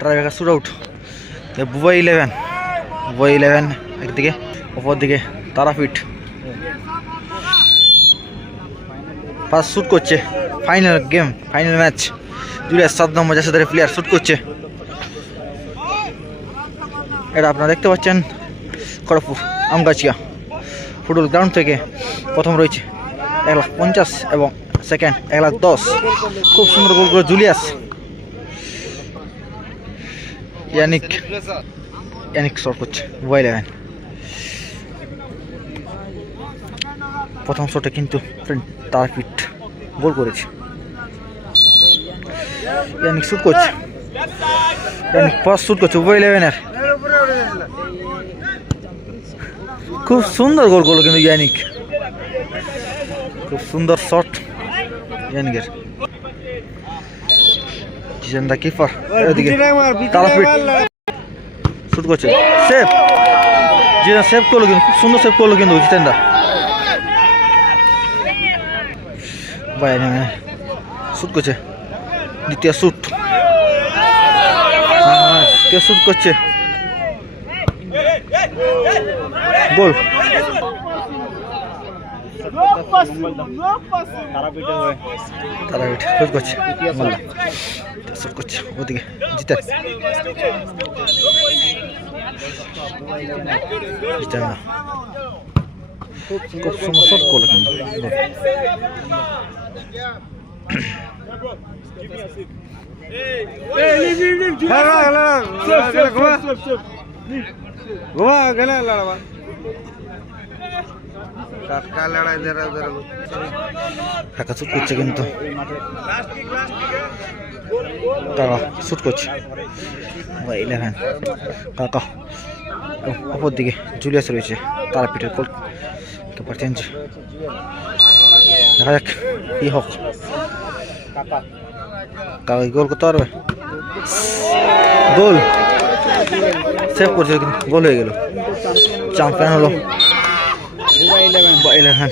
Tiebreaker shoot out. Bubai 11 একদিকে, অপর দিকে তারাপীঠ। ফার্স্ট শুট করছে, final game, final match. Julius 7 নম্বর জার্সিধারী প্লেয়ার শুট করছে। এটা আপনারা দেখতে পাচ্ছেন খড়গপুর আমগাছিয়া ফুটবল গ্রাউন্ড থেকে। প্রথম রয়েছে 1,50,000 এবং সেকেন্ড 1,10,000। খুব সুন্দর গোল করে জুলিয়াস। ইয়ানিক শট করছে বুবাই 11। প্রথম শটে কিন্তু তারাপীঠ গোল করেছে। ইয়ানিক শুট করছে, ফার্স্ট শুট করছে বুবাই 11-এর। খুব সুন্দর গোল করলো কিন্তু ইয়ানিক, খুব সুন্দর শট ইয়ানিকের। জিতেন্দা কিপার, এদিকে তারাপীঠ শুট করছে, সেভ। জিতেন্দা সেভ করলো কিন্তু, খুব সুন্দর সেভ করলো কিন্তু জিতেন্দা। বাইরে শুট করছে, দ্বিতীয় শুট করছে, গোল। তারাপীঠ শুট করছে, শুট করছে ওদিকে জিতে। খুব সুন্দর শট করলো কিন্তু। কাকা শুট করছে কিন্তু, কাকা শুট করছে 11 কাকা। অপর দিকে জুলিয়াস রয়েছে, তারাপীঠের গোল কিপার চেঞ্জ। দেখা যাক কি হোক, কাকা গোল করতে পারবে। গোল, সেভ করছে কিন্তু গোল হয়ে গেল। চ্যাম্পিয়ন হলো 11।